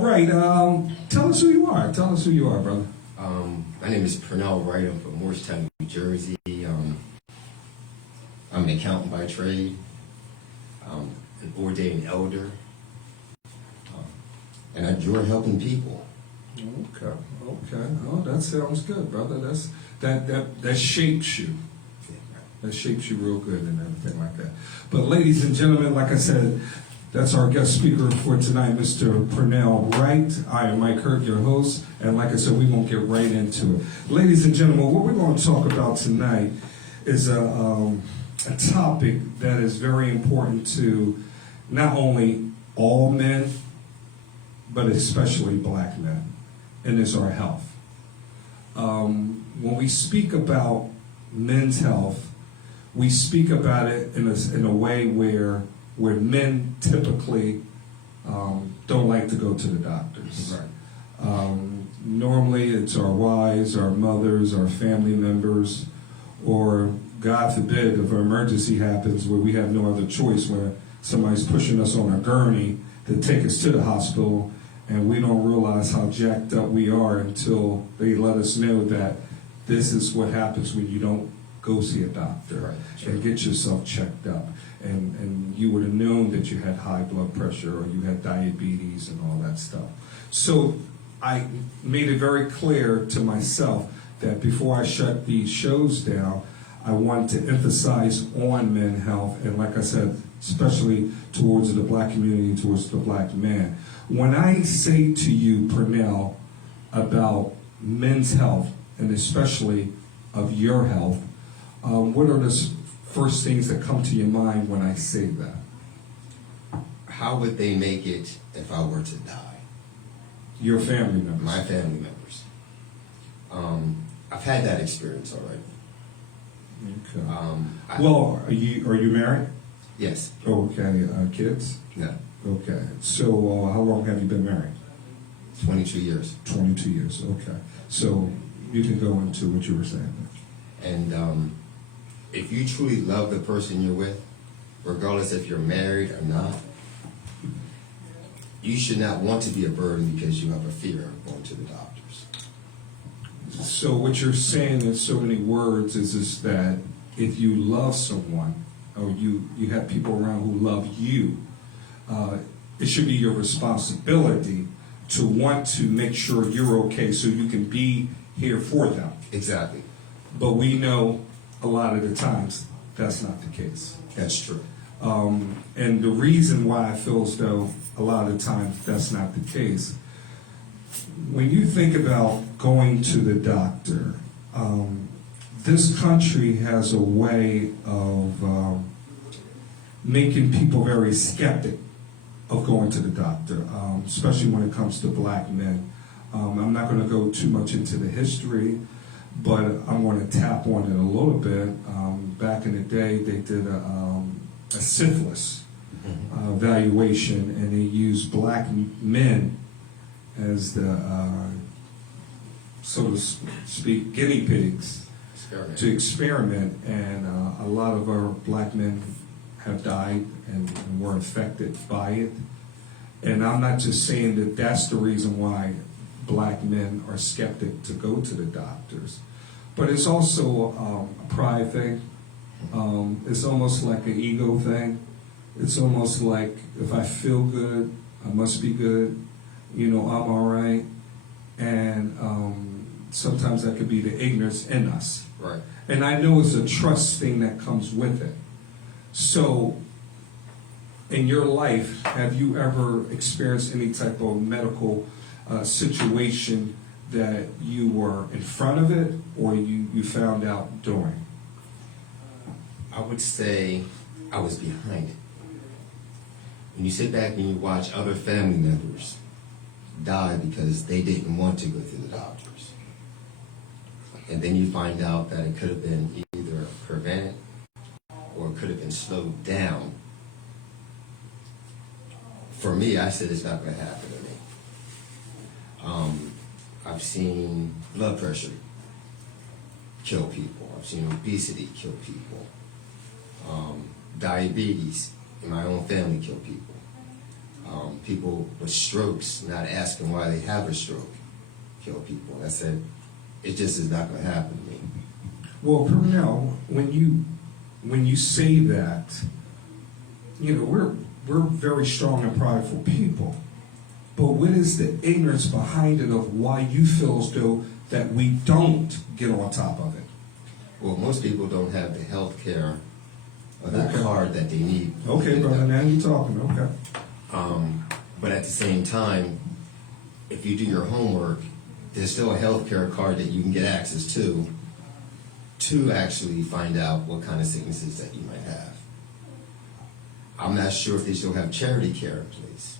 All right. Tell us who you are. Tell us who you are, brother. My name is Pernell Wright. I'm from Morristown, New Jersey. I'm an accountant by trade, an ordained elder, and I enjoy helping people. Okay. Oh, that sounds good, brother. That shapes you. That shapes you real good and everything like that. But ladies and gentlemen, like I said, that's our guest speaker for tonight, Mr. Pernell Wright. I am Mike Hurt, your host, and like I said, we're going to get right into it. Ladies and gentlemen, what we're going to talk about tonight is a topic that is very important to not only all men, but especially black men, and it's our health. When we speak about men's health, we speak about it in a way where men typically don't like to go to the doctors. Right. Normally it's our wives, our mothers, our family members, or God forbid if an emergency happens where we have no other choice, where somebody's pushing us on a gurney to take us to the hospital, and we don't realize how jacked up we are until they let us know that this is what happens when you don't go see a doctor. Right. And get yourself checked up. And you would have known that you had high blood pressure or you had diabetes and all that stuff. So I made it very clear to myself that before I shut these shows down, I wanted to emphasize on men's health, and like I said, especially towards the black community, towards the black man. When I say to you, Pernell, about men's health, and especially of your health, what are the first things that come to your mind when I say that? How would they make it if I were to die? Your family members. My family members. I've had that experience already. Okay. Well, are you married? Yes. Okay. Kids? No. Okay. So how long have you been married? 22 years. 22 years. Okay. So you can go into what you were saying. And if you truly love the person you're with, regardless if you're married or not, you should not want to be a burden because you have a fear of going to the doctors. So what you're saying in so many words is that if you love someone, or you have people around who love you, it should be your responsibility to want to make sure you're okay so you can be here for them. Exactly. But we know a lot of the times that's not the case. That's true. And the reason why I feel as though a lot of times that's not the case, when you think about going to the doctor, this country has a way of making people very skeptic of going to the doctor, especially when it comes to black men. I'm not going to go too much into the history, but I'm going to tap on it a little bit. Back in the day, they did a syphilis evaluation, and they used black men as the, so to speak, guinea pigs to experiment. And a lot of our black men have died and were infected by it. And I'm not just saying that that's the reason why black men are skeptic to go to the doctors, but it's also a pride thing. It's almost like an ego thing. It's almost like if I feel good, I must be good. You know, I'm all right. And sometimes that could be the ignorance in us. Right. And I know it's a trust thing that comes with it. So, in your life, have you ever experienced any type of medical situation that you were in front of it, or you found out during? I would say I was behind it. When you sit back and you watch other family members die because they didn't want to go to the doctors, and then you find out that it could have been either prevented or it could have been slowed down. For me, I said it's not going to happen to me. I've seen blood pressure kill people. I've seen obesity kill people. Diabetes in my own family kill people. People with strokes not asking why they have a stroke kill people. And I said, it just is not going to happen to me. Well, Purnell, when you say that, you know, we're very strong and prideful people. But what is the ignorance behind it of why you feel as though that we don't get on top of it? Well, most people don't have the health care or the Okay. card that they need. Okay, brother, now you're talking, okay. But at the same time, if you do your homework, there's still a health care card that you can get access to actually find out what kind of sicknesses that you might have. I'm not sure if they still have charity care in place.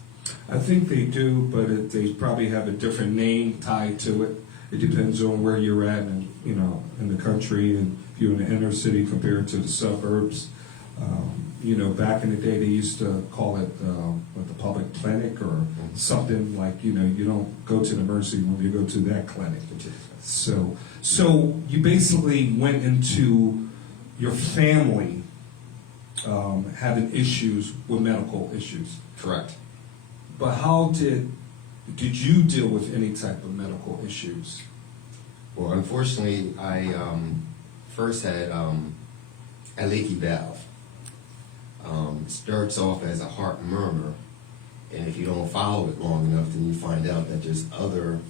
I think they do, but they probably have a different name tied to it. It depends on where you're at, and you know, in the country, and if you're in the inner city compared to the suburbs. You know, back in the day, they used to call it the public clinic or something like. You know, you don't go to the emergency room; you go to that clinic. So you basically went into your family having issues with medical issues. Correct. But how did you deal with any type of medical issues? Well, unfortunately, I first had a leaky valve. Starts off as a heart murmur, and if you don't follow it long enough, then you find out that there's other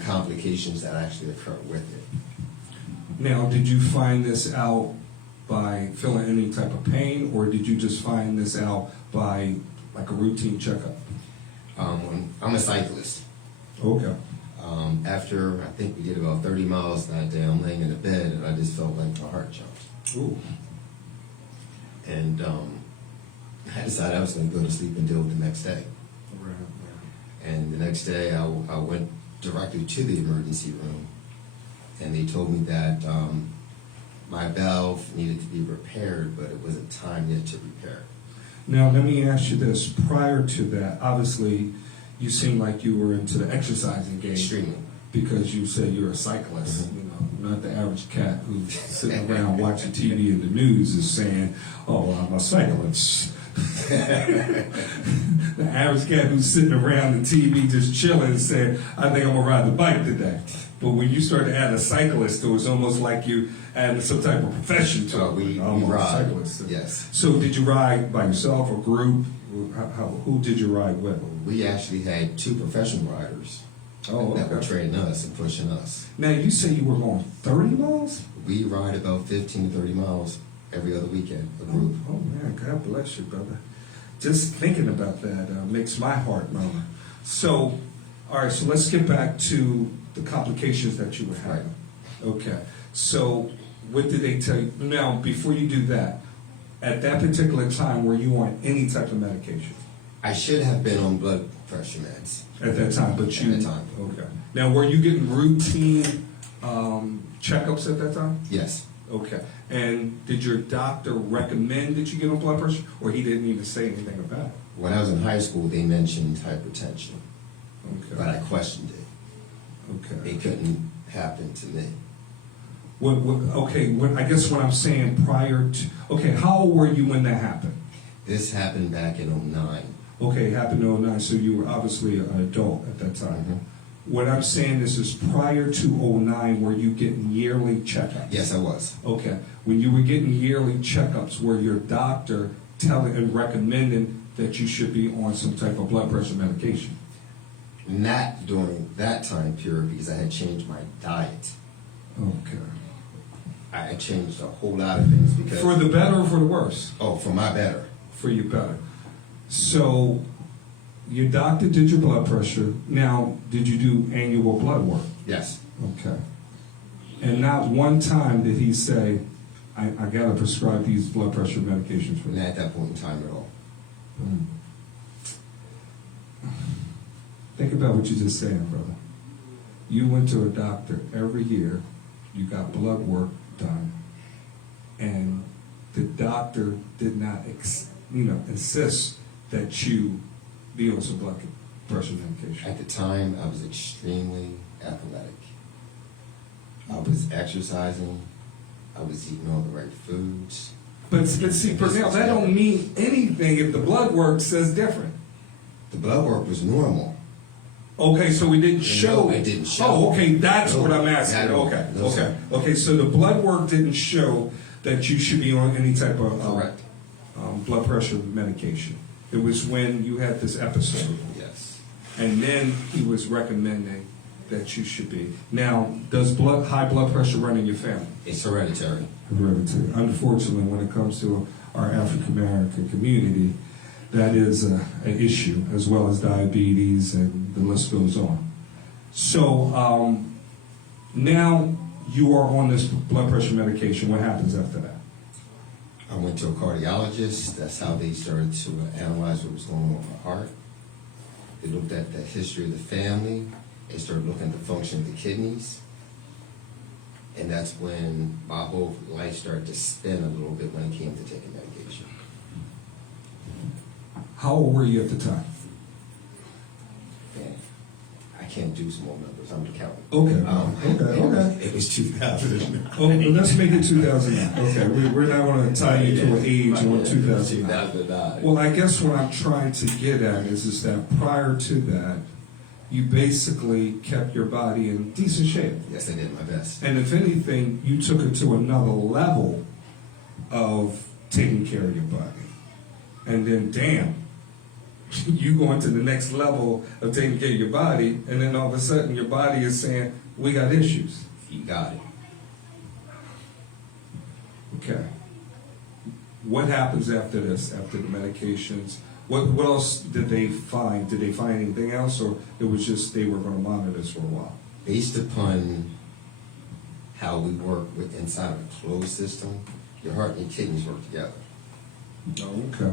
complications that actually occur with it. Now, did you find this out by feeling any type of pain, or did you just find this out by like a routine checkup? I'm a cyclist. Okay. After I think we did about 30 miles that day, I'm laying in the bed and I just felt like my heart jumped. Ooh. And I decided I was going to go to sleep and deal with the next day. Right. And the next day I went directly to the emergency room, and they told me that my valve needed to be repaired, but it wasn't time yet to repair it. Now, let me ask you this. Prior to that, obviously, you seemed like you were into the exercising game. Extremely. Because you said you're a cyclist, you know, not the average cat who's sitting around watching TV and the news is saying, oh, I'm a cyclist. The average cat who's sitting around the TV just chilling said, I think I'm going to ride the bike today. But when you start to add a cyclist, it was almost like you added some type of profession to it. We I'm a ride. cyclist. Yes. So did you ride by yourself or group? Who did you ride with? We actually had 2 professional riders that were training us and pushing us. Now, you say you were going 30 miles? We ride about 15 to 30 miles every other weekend, a group. Oh, man, God bless you, brother. Just thinking about that makes my heart murmur. So, all right, so let's get back to the complications that you were having. Okay, so what did they tell you? Now, before you do that, at that particular time, were you on any type of medication? I should have been on blood pressure meds. At that time, but you... At that time. Okay. Now, were you getting routine checkups at that time? Yes. Okay. And did your doctor recommend that you get on blood pressure, or he didn't even say anything about it? When I was in high school, they mentioned hypertension, Okay. but I questioned it. Okay. It couldn't happen to me. I guess what I'm saying prior to... Okay, how old were you when that happened? This happened back in 2009. Okay, it happened in 2009, so you were obviously an adult at that time. Mhm. What I'm saying is prior to 2009, were you getting yearly checkups? Yes, I was. Okay. When you were getting yearly checkups, were your doctor telling and recommending that you should be on some type of blood pressure medication? Not during that time period because I had changed my diet. Okay. I had changed a whole lot of things because... For the better or for the worse? Oh, for my better. For your better. So, your doctor did your blood pressure. Now, did you do annual blood work? Yes. Okay. And not one time did he say, I got to prescribe these blood pressure medications for you. Not at that point in time at all. Think about what you just said, brother. You went to a doctor every year. You got blood work done. And the doctor did not insist that you be on some blood pressure medication. At the time, I was extremely athletic. I was exercising. I was eating all the right foods. But see, Purnell, that don't mean anything if the blood work says different. The blood work was normal. Okay, so it didn't show. No, it didn't show. Oh, okay, that's No, what I'm asking. no, Okay, no, okay, sir. okay. So the blood work didn't show that you should be on any type of Correct. blood pressure medication. It was when you had this episode, Yes. and then he was recommending that you should be. Now, does high blood pressure run in your family? It's hereditary. Hereditary. Unfortunately, when it comes to our African American community, that is an issue, as well as diabetes, and the list goes on. So now you are on this blood pressure medication. What happens after that? I went to a cardiologist. That's how they started to analyze what was going on with my heart. They looked at the history of the family. They started looking at the function of the kidneys. And that's when my whole life started to spin a little bit when it came to taking medication. How old were you at the time? Man, I can't do small numbers. I'm the accountant. Okay. It was 2000. Oh, let's make it 2009. Okay, we're not going to tie you to an age on 2009. 2009. Well, I guess what I'm trying to get at is that prior to that, you basically kept your body in decent shape. Yes, I did my best. And if anything, you took it to another level of taking care of your body. And then, damn, you going to the next level of taking care of your body, and then all of a sudden your body is saying, we got issues. You got it. Okay. What happens after this, after the medications? What else did they find? Did they find anything else, or it was just they were going to monitor this for a while? Based upon how we work with inside of a closed system, your heart and your kidneys work together. Oh, okay.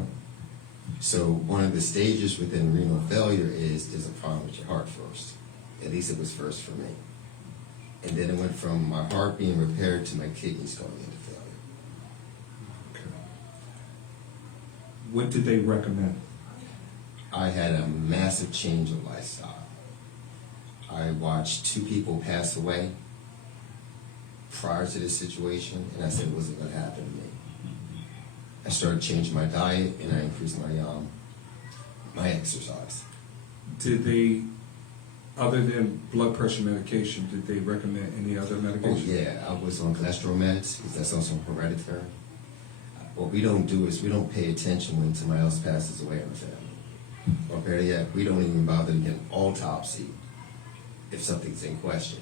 So one of the stages within renal failure is there's a problem with your heart first. At least it was first for me. And then it went from my heart being repaired to my kidneys going into failure. Okay. What did they recommend? I had a massive change of lifestyle. I watched 2 people pass away prior to this situation, and I said it wasn't going to happen to me. I started changing my diet, and I increased my exercise. Did they, other than blood pressure medication, did they recommend any other Oh medication? yeah, I was on cholesterol meds because that's also hereditary. What we don't do is we don't pay attention when somebody else passes away in the family. Or better yet, we don't even bother to get an autopsy if something's in question.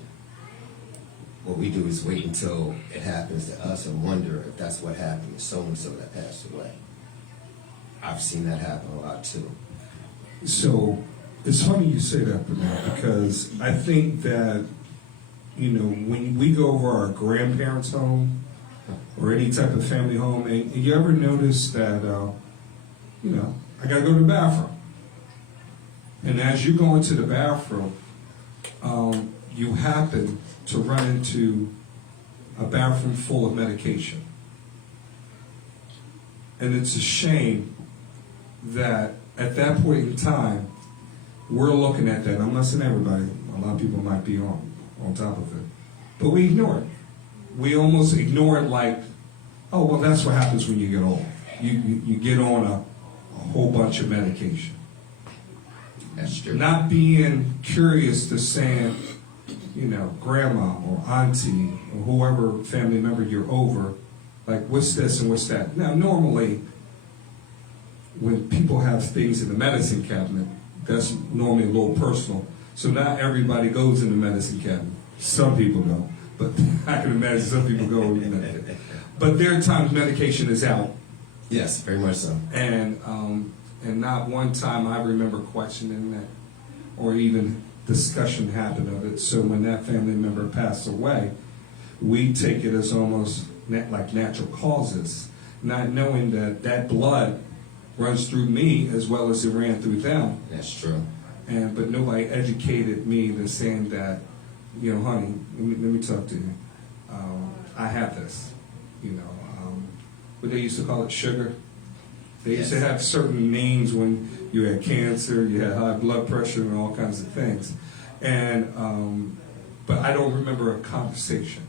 What we do is wait until it happens to us and wonder if that's what happened to so-and-so that passed away. I've seen that happen a lot too. So it's funny you say that, Bernard, because I think that, you know, when we go over our grandparents' home or any type of family home, and you ever notice that, you know, I got to go to the bathroom. And as you go into the bathroom, you happen to run into a bathroom full of medication. And it's a shame that at that point in time, we're looking at that. I'm not saying everybody, a lot of people might be on top of it, but we ignore it. We almost ignore it like, oh, well, that's what happens when you get old. You get on a whole bunch of medication. That's true. Not being curious to saying, you know, grandma or auntie or whoever family member you're over, like, what's this and what's that? Now, normally, when people have things in the medicine cabinet, that's normally a little personal. So not everybody goes in the medicine cabinet. Some people don't, but I can imagine some people go in the medicine cabinet. But there are times medication is out. Yes, very much so. And not one time I remember questioning that or even discussion happened of it. So when that family member passed away, we take it as almost like natural causes, not knowing that that blood runs through me as well as it ran through them. That's true. But nobody educated me to saying that, you know, honey, let me talk to you. I have this, you know. What they used to call it, sugar. They used to have certain names when you had cancer, you had high blood pressure, and all kinds of things. And but I don't remember a conversation.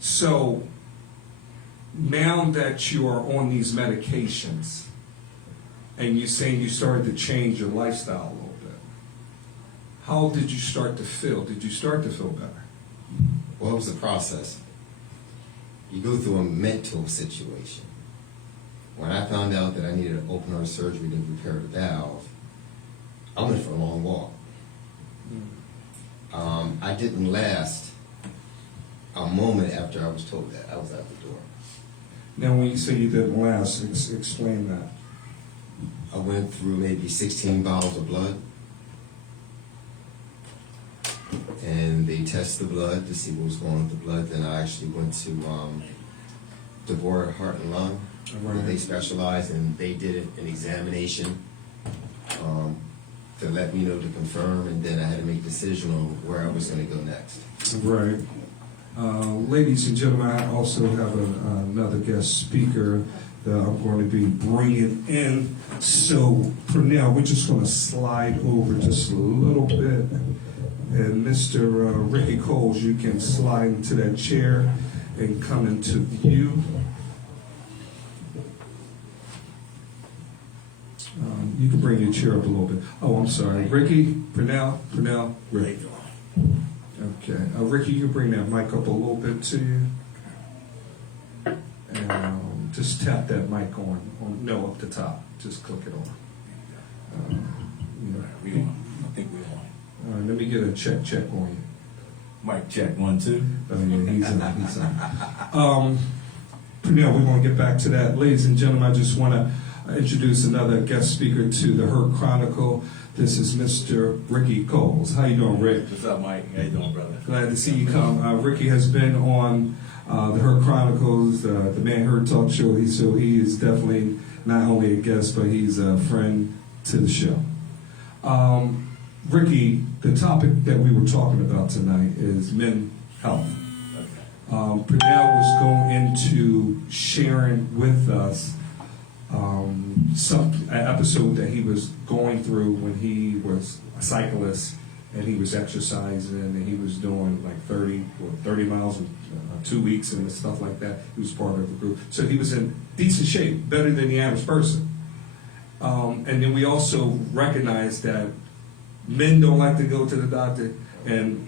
So now that you are on these medications, and you're saying you started to change your lifestyle a little bit. How did you start to feel? Did you start to feel better? Well, it was a process. You go through a mental situation. When I found out that I needed an open heart surgery to repair the valve, I went for a long walk. I didn't last a moment after I was told that. I was out the door. Now, when you say you didn't last, explain that. I went through maybe 16 bottles of blood. And they test the blood to see what was going on with the blood. Then I actually went to DeVore Heart and Lung. Where they specialize, and they did an examination to let me know, to confirm, and then I had to make a decision on where I was going to go next. Right. Ladies and gentlemen, I also have another guest speaker that I'm going to be bringing in. So for now, we're just going to slide over just a little bit. And Mr. Ricky Coles, you can slide into that chair and come into view. You can bring your chair up a little bit. Oh, I'm sorry. Ricky, Purnell, Rick. Okay. Ricky, you bring that mic up a little bit to you. And just tap that mic on. No, up the top. Just click it on. We on. I think we're on. Let me get a check on you. Mic check, 1, 2. Yeah, he's on. Purnell, we're going to get back to that. Ladies and gentlemen, I just want to introduce another guest speaker to the Her Chronicle. This is Mr. Ricky Coles. How you doing, Rick? What's up, Mike? How you doing, brother? Glad to see you come. Ricky has been on the Her Chronicles, the Man Her Talk Show. So he is definitely not only a guest, but he's a friend to the show. Ricky, the topic that we were talking about tonight is men's health. Purnell was going into sharing with us an episode that he was going through when he was a cyclist and he was exercising and he was doing like 30 miles in 2 weeks and stuff like that. He was part of a group. So he was in decent shape, better than the average person. And then we also recognize that men don't like to go to the doctor, and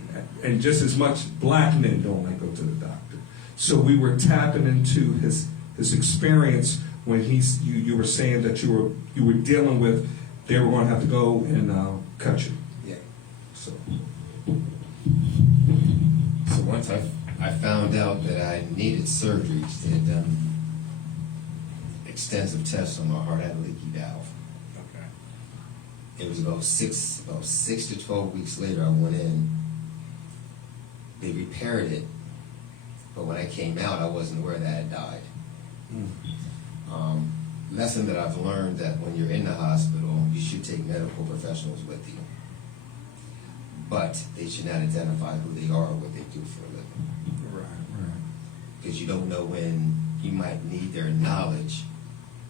just as much black men don't like to go to the doctor. So we were tapping into his experience when you were saying that you were dealing with, they were going to have to go and cut you. Yeah. So once I found out that I needed surgery, they had done extensive tests on my heart. I had a leaky valve. Okay. It was about 6 to 12 weeks later. I went in. They repaired it, but when I came out, I wasn't aware that I had died. Lesson that I've learned, that when you're in the hospital, you should take medical professionals with you, but they should not identify who they are or what they do for a living. right. Because you don't know when you might need their knowledge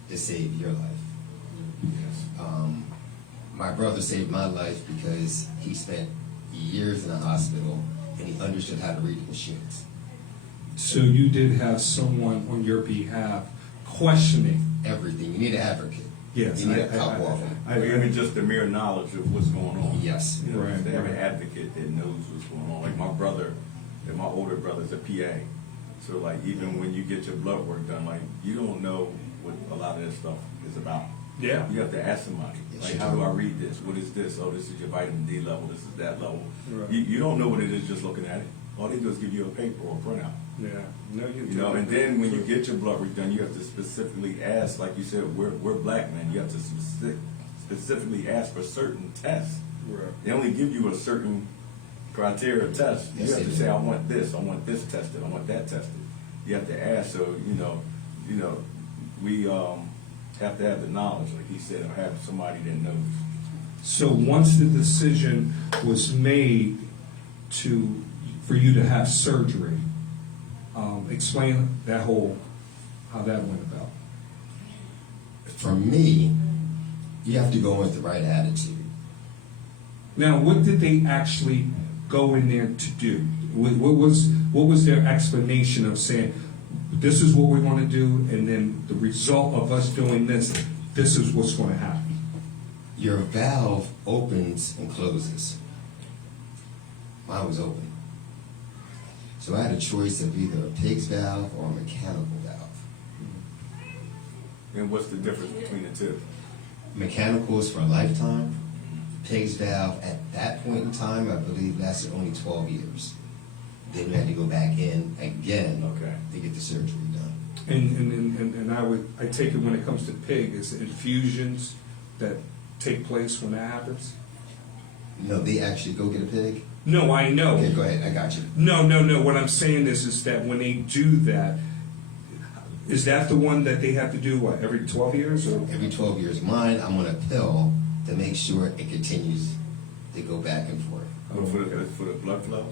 to save your life. Yes. My brother saved my life because he spent years in the hospital and he understood how to read the machines. So you did have someone on your behalf questioning Everything. You need an advocate. Yes, You need a couple of them. Even just the mere knowledge of what's going on. Yes. You know, Right, to have an right. advocate that knows what's going on. Like my brother, and my older brother's a PA. So like even when you get your blood work done, like you don't know what a lot of this stuff is about. Yeah. You have to ask somebody. Yes, Like, you how do. do I read this? What is this? Oh, this is your vitamin D level. This is that level. Right. You don't know what it is just looking at it. All they do is give you a paper or a printout. Yeah. No, You know, and then when you get your blood work done, you have to specifically ask, like you said, we're black men. You have to specifically ask for certain tests. Right. They only give you a certain criteria of test. You Yes, have they to do. say, I want this tested, I want that tested. You have to ask. So we have to have the knowledge, like he said, or have somebody that knows. So once the decision was made for you to have surgery, explain how that went about. For me, you have to go with the right attitude. Now, what did they actually go in there to do? What was their explanation of saying, this is what we're going to do, and then the result of us doing this this is what's going to happen. Your valve opens and closes. Mine was open. So I had a choice of either a pig's valve or a mechanical valve. And what's the difference between the two? Mechanical is for a lifetime. Pig's valve at that point in time, I believe, lasted only 12 years. Then we had to go back in again Okay. to get the surgery done. And I take it when it comes to pig, is infusions that take place when that happens? No, they actually go get a pig? No, I know. Okay, go ahead, I got you. No. What I'm saying is that when they do that, is that the one that they have to do, what, every 12 years? Or? Every 12 years. Mine, I'm on a pill to make sure it continues to go back and forth. For the blood flow?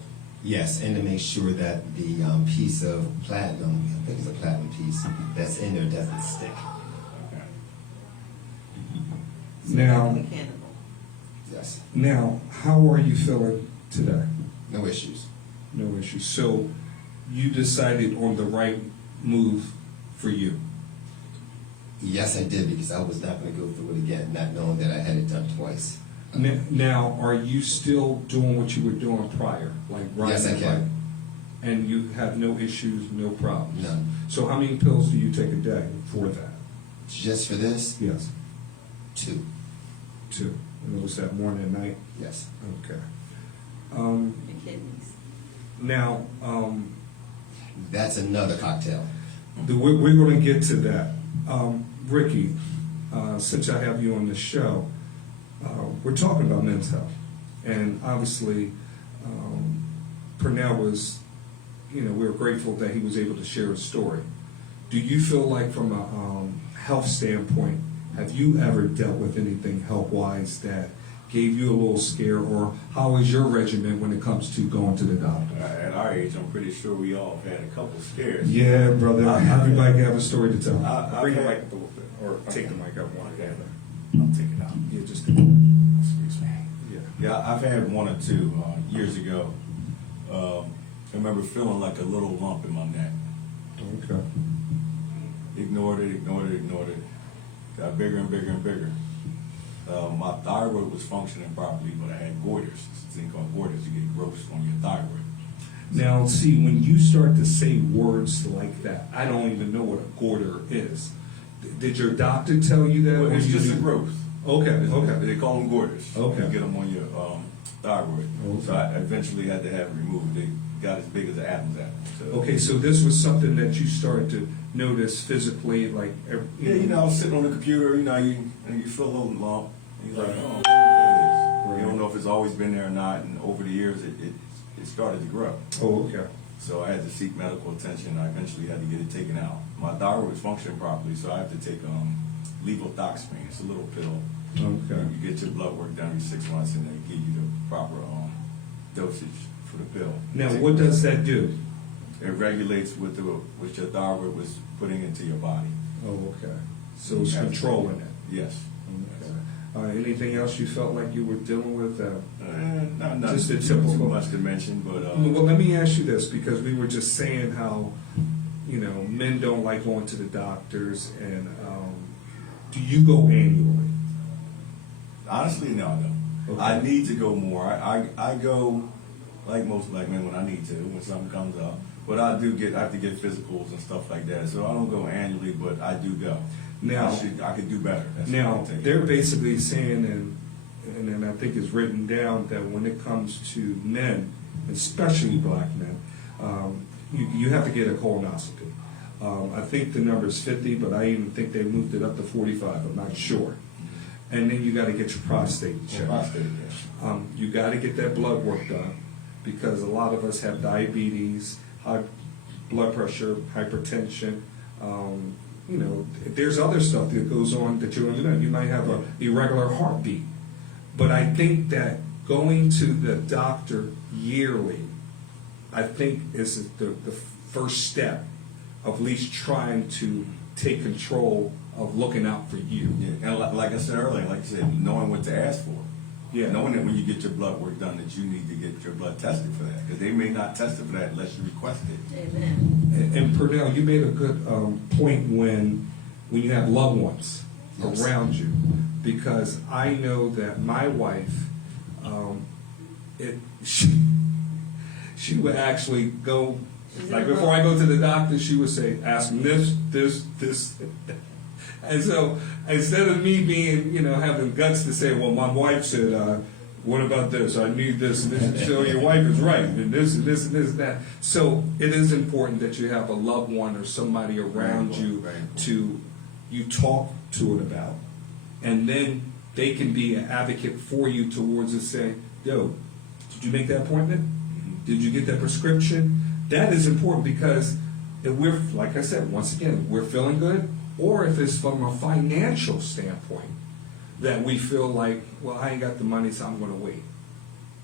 Yes, and to make sure that the piece of platinum, I think it's a platinum piece, that's in there doesn't stick. Okay. Now, Mechanical. Yes, now, how are you feeling today? no issues. No issue. So you decided on the right move for you. Yes, I did, because I was not going to go through it again, not knowing that I had it done twice. Now, are you still doing what you were doing prior? Like riding Yes, I the can. bike? And you have no issues, no problems? None. So how many pills do you take a day for that? Just for this, Yes, 2. 2. And was that morning and night? Yes. Okay. The kidneys. Now, That's another cocktail. we're going to get to that. Ricky, since I have you on the show, we're talking about men's health. And obviously, Purnell was, we were grateful that he was able to share his story. Do you feel like from a health standpoint, have you ever dealt with anything health-wise that gave you a little scare, or how is your regimen when it comes to going to the doctor? At our age, I'm pretty sure we all have had a couple scares. Yeah, brother. Everybody have a story to tell. Bring the mic up a little bit, or take the mic up one. Okay. I'll take it out. Yeah, just Excuse me. yeah. Yeah, I've had one or two years ago. I remember feeling like a little lump in my neck. Okay. Ignored it. Got bigger and bigger and bigger. My thyroid was functioning properly, but I had goiters. This thing called goiters. You get growths on your thyroid. Now, see, when you start to say words like that, I don't even know what a goiter is. Did your doctor tell you that? Well, it's or you just a knew? growth. Okay. They call them goiters. Okay. You get them on your thyroid. Okay. So I eventually had to have it removed. They got as big as an Adam's apple. So. Okay, so this was something that you started to notice physically, like Yeah, I was sitting on the computer, you feel a little lump. And you're like, oh, what that is. Right. You don't know if it's always been there or not, and over the years it started to grow. Oh, okay. So I had to seek medical attention. I eventually had to get it taken out. My thyroid was functioning properly, so I have to take levothyroxine. It's a little pill. Okay. You get your blood work done every 6 months, and they give you the proper dosage for the pill. Now, what does that do? It regulates what your thyroid was putting into your body. Oh, okay. So it's controlling it. Yes. Okay. Anything else you felt like you were dealing with? Not Just the too typical. much to mention, but Well, let me ask you this, because we were just saying how, men don't like going to the doctors, and do you go annually? honestly, no, I don't. Okay. I need to go more. I go like most black men when I need to, when something comes up. But I have to get physicals and stuff like that. So I don't go annually, but I do go. Now, I could do better. That's what now I'm taking. they're basically saying, and I think it's written down, that when it comes to men, especially black men, you have to get a colonoscopy. I think the number is 50, but I even think they moved it up to 45. I'm not sure. And then you got to get your prostate checked. Prostate, yeah. You got to get that blood work done, because a lot of us have diabetes, high blood pressure, hypertension. There's other stuff that goes on that you don't know. You might have an irregular heartbeat. But I think that going to the doctor yearly, I think is the first step of at least trying to take control of looking out for you. Yeah. And like I said earlier, like you said, knowing what to ask for. Yeah. Knowing that when you get your blood work done, that you need to get your blood tested for that, because they may not test it for that unless you request it. Amen. And Purnell, you made a good point when you have loved ones Yes. around you, because I know that my wife, she would actually go, like before I go to the doctor, she would say, ask me this. And so instead of me being, having guts to say, well, my wife said, what about this? I need this and this. So your wife is right, and this and this and this and that. So it is important that you have a loved one or somebody around you to you talk to it about, and then they can be an advocate for you towards it. Say, yo, did you make that appointment? Did you get that prescription? That is important, because if we're, like I said, once again, we're feeling good, or if it's from a financial standpoint that we feel like, well, I ain't got the money, so I'm going to wait.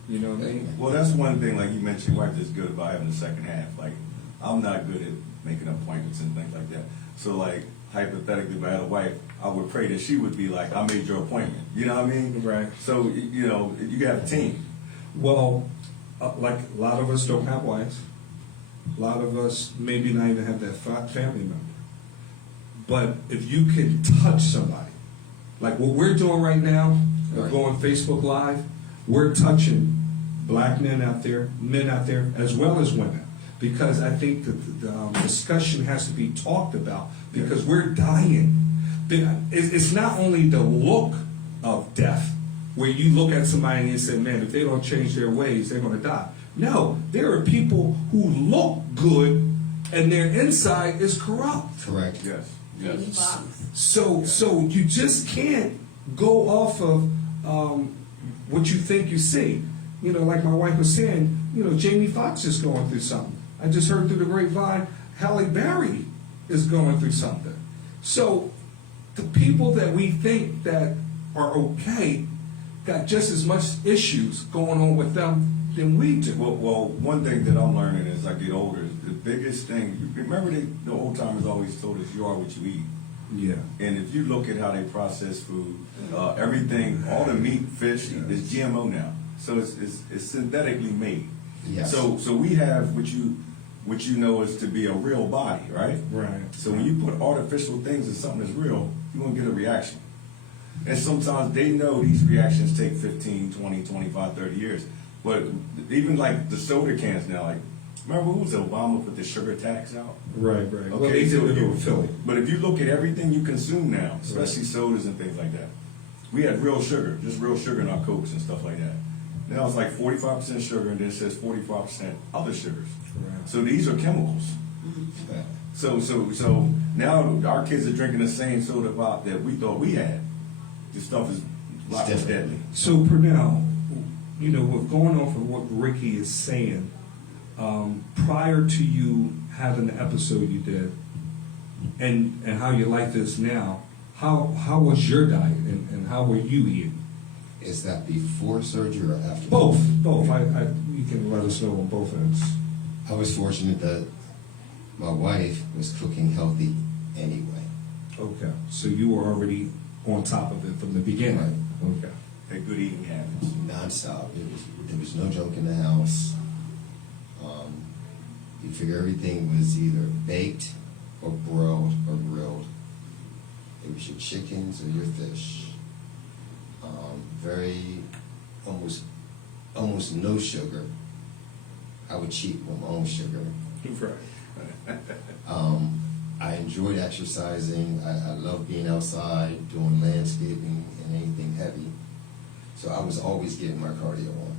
You know what I mean? Well, that's one thing, like you mentioned, your wife is good about having the second half. Like, I'm not good at making appointments and things like that. So, like, hypothetically, if I had a wife, I would pray that she would be like, I made your appointment. You know what I mean? Right. So, you have a team. Well, like a lot of us don't have wives. A lot of us maybe not even have that family member. But if you can touch somebody, like what we're doing right now, we're going Facebook Live, we're touching black men out there, as well as women. Because I think that the discussion has to be talked about, because we're dying. It's not only the look of death, where you look at somebody and you say, man, if they don't change their ways, they're going to die. No, there are people who look good and their inside is corrupt. Correct. Yes. Jamie Yes. Foxx. So you just can't go off of what you think you see. Like my wife was saying, Jamie Foxx is going through something. I just heard through the grapevine, Halle Berry is going through something. So the people that we think that are okay got just as much issues going on with them than we do. Well, one thing that I'm learning as I get older is the biggest thing. Remember, the old timers always told us, "You are what you eat." Yeah. And if you look at how they process food, everything, all the meat, fish is GMO now. So it's synthetically made. Yes. So we have what you know is to be a real body, right? Right. So when you put artificial things in something that's real, you're going to get a reaction. And sometimes they know these reactions take 15, 20, 25, 30 years. But even like the soda cans now, like, remember who was Obama put the sugar tax out? Right. Okay, Well, they so did it in Philly. But if you look at everything you consume now, especially sodas and things like that, we had real sugar, just real sugar in our Cokes and stuff like that. Now it's like 45% sugar, and then it says 45% other sugars. Right. So these are chemicals. So now our kids are drinking the same soda pop that we thought we had. This stuff is a lot more deadly. So Pernell, with going off of what Ricky is saying, prior to you having the episode you did, and how your life is now, how was your diet and how were you eating? Is that before surgery or after? Both. You can let us know on both ends. I was fortunate that my wife was cooking healthy anyway. Okay. So you were already on top of it from the beginning. Okay. Had good eating habits. Non-stop. There was no junk in the house. You figure everything was either baked or broiled or grilled. It was your chickens or your fish. Almost no sugar. I would cheat with my own sugar. Right. I enjoyed exercising. I loved being outside, doing landscaping and anything heavy. So I was always getting my cardio on.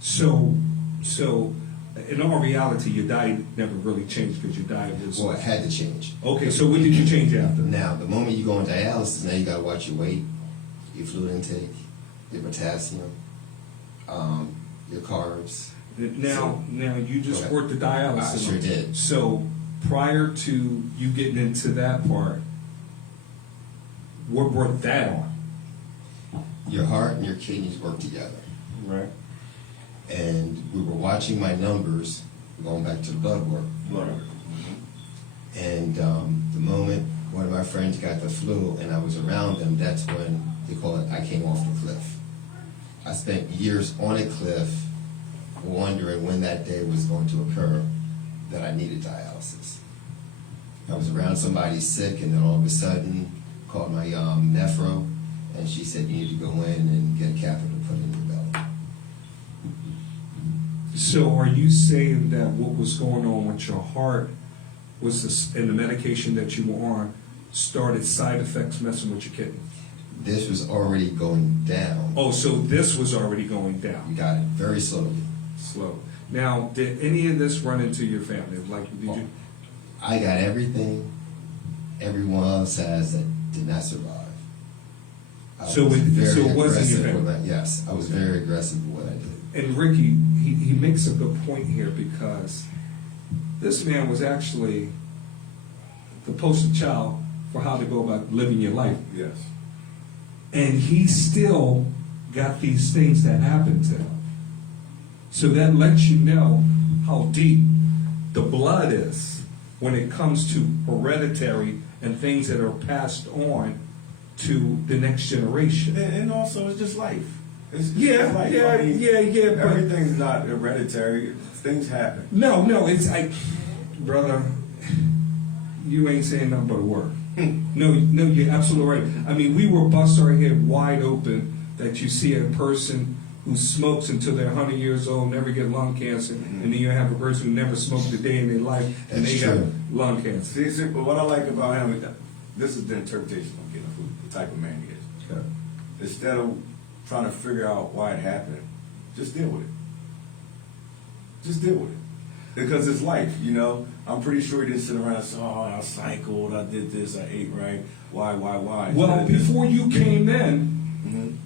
So in all reality, your diet never really changed, because your diet was... Well, it had to change. Okay, so what did you change after? Now, the moment you go on dialysis, now you got to watch your weight, your fluid intake, your potassium, your carbs. Now you just worked the dialysis. I sure did. So prior to you getting into that part, what brought that on? Your heart and your kidneys work together. Right. And we were watching my numbers, going back to the blood work. And the moment one of my friends got the flu and I was around them, that's when they call it, I came off the cliff. I spent years on a cliff wondering when that day was going to occur that I needed dialysis. I was around somebody sick, and then all of a sudden called my nephro, and she said you need to go in and get a catheter put in your belly. So are you saying that what was going on with your heart was this, and the medication that you were on started side effects messing with your kidney? This was already going down. Oh, so this was already going You down, got it very slowly. slow. Now, did any of this run into your family? Like, did you? I got everything everyone else has that did not survive. So it wasn't your aggressive family? with yes, I was very aggressive with what I did. And Ricky, he makes a good point here, because this man was actually the poster child for how to go about living your life. Yes. And he still got these things that happened to him. So that lets you know how deep the blood is when it comes to hereditary and things that are passed on to the next generation. And also, it's just life. It's Yeah, life. yeah, I mean, yeah, but everything's not hereditary. Things happen. no, it's like, brother, you ain't saying nothing but a word. No, you're absolutely right. I mean, we were bust our head wide open that you see a person who smokes until they're 100 years old, never get lung cancer, and then you have a person who never smoked a day in their life, and That's they have true. lung cancer. See, but what I like about him, this is the interpretation I'm getting of the type of man he is. Okay. Instead of trying to figure out why it happened, just deal with it. Just deal with it. Because it's life, you know. I'm pretty sure he didn't sit around and say, oh, I cycled, I did this, I ate right. Why? Well, before you came in, Mhm.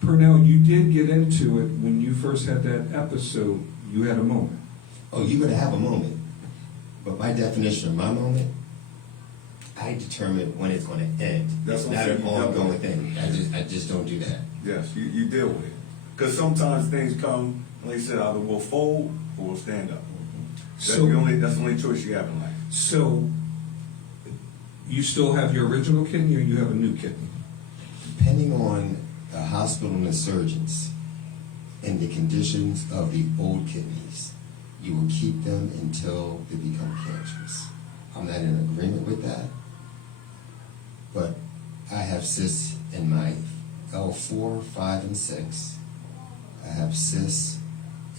Purnell, you did get into it when you first had that episode. You had a moment. Oh, you're gonna have a moment. But my definition of my moment, I determine when it's gonna end. That's It's what not I'm an saying, you dealt ongoing with thing. I just don't do that. Yes, you deal with it. Because sometimes things come, like I said, either we'll fold or we'll stand up. That's the only choice you have in life. So, you still have your original kidney, or you have a new kidney? Depending on the hospital and the surgeons and the conditions of the old kidneys, you will keep them until they become cancerous. I'm not in agreement with that, but I have cysts in my L4, 5, and 6. I have cysts